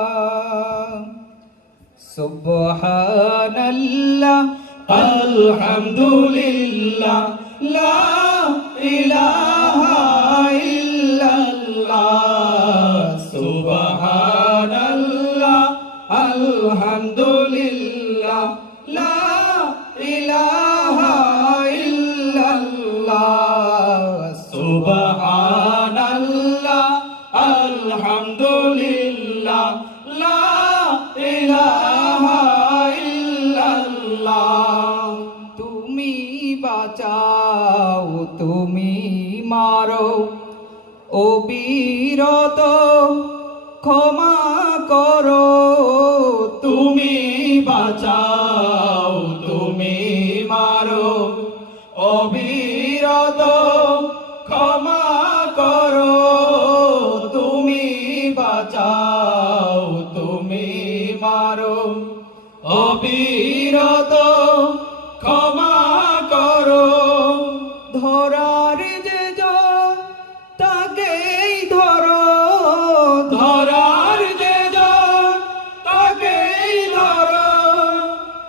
আলহামদুলিল্লাহ সুবহানাল্লাহ আলহামদুলিল্লাহ লা ইলাহা ইল্লাল্লাহ সুবহানাল্লাহ আলহামদুলিল্লাহ লা ইলাহা ইল্লাল্লাহ সুবহানাল্লাহ আলহামদুলিল্লাহ লা ইলাহা ইল্লাল্লাহ তুমি বাঁচাও তুমি মারো অবিরত ক্ষমা করো তুমি বাঁচাও তুমি মারো অবিরত ক্ষমা করো তুমি বাঁচাও তুমি মারো অবিরত ক্ষমা করো ধরার যে জন তাকেই ধরো ধরার যে জন তাকেই ধরো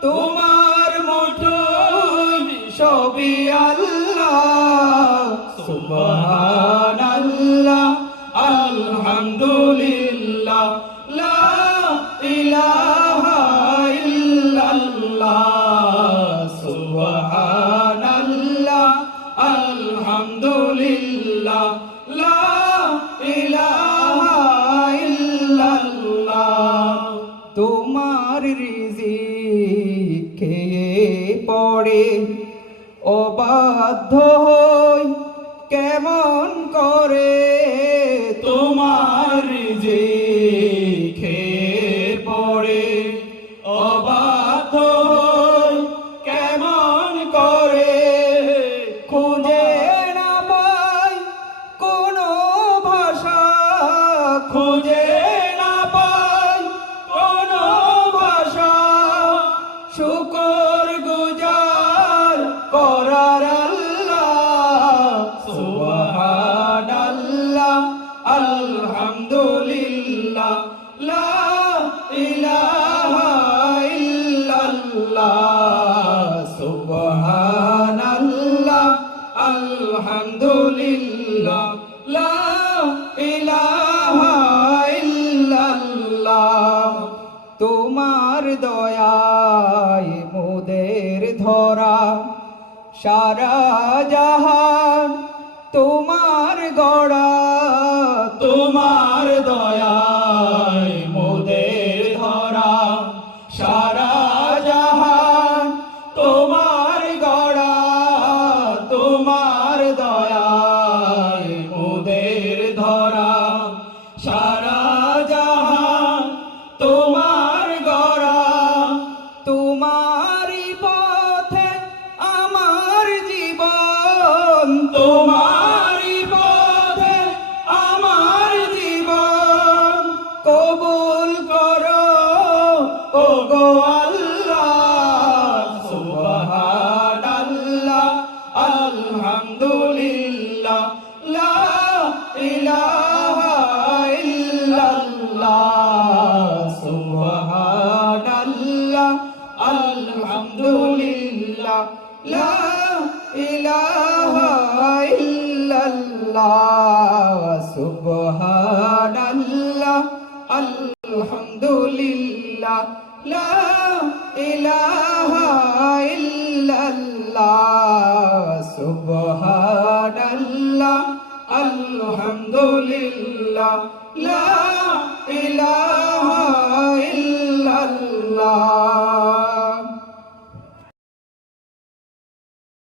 তোমার মুঠোয় সবই আল্লাহ সুবহানাল্লাহ আলহামদুলিল্লাহ লা ইলাহা ইল্লাল্লাহ সুবহানাল্লাহ আলহামদুলিল্লাহ লা ইলাহা ইল্লাল্লাহ তোমার রিজিক খেয়ে পড়ে অবাধ্য হই কেমন করে তোমার রিজিক খেয়ে পড়ে অবাধ্য হই কেমন করে খুঁজে না পাই কোনো ভাষা খুঁজে না পাই কোনো ভাষা শুকর গুজার করার আল্লাহ সুবহানাল্লাহ আলহামদুলিল্লাহ লা ইলাহা ইল্লাল্লাহ সুবহানাল্লাহ আলহামদুলিল্লাহ লা ইলাহা ইল্লাল্লাহ তোমার দয়ায় মোদের ধরা সারা জাহান তোমার গড়া তোমার দয়ায় মোদের ধরা সারা জাহান তোমার গড়া তোমার দয়ায় মোদের ধরা সারা জাহান তোমার গড়া তোমারই পথে আমার জীবন তোমারই পথে আমার জীবন কবুল করো ওগো আল্লাহ সুবহানাল্লাহ আলহামদুলিল্লাহ লা ইলাহা ইল্লাল্লাহ সুবহানাল্লাহ আলহামদুলিল্লাহ লা ইলাহা ইল্লাল্লাহ সুবহানাল্লাহ আলহামদুলিল্লাহ লা ইলাহা ইল্লাল্লাহ সুবহানাল্লাহ আলহামদুলিল্লাহ লা ইলাহা ইল্লাল্লাহ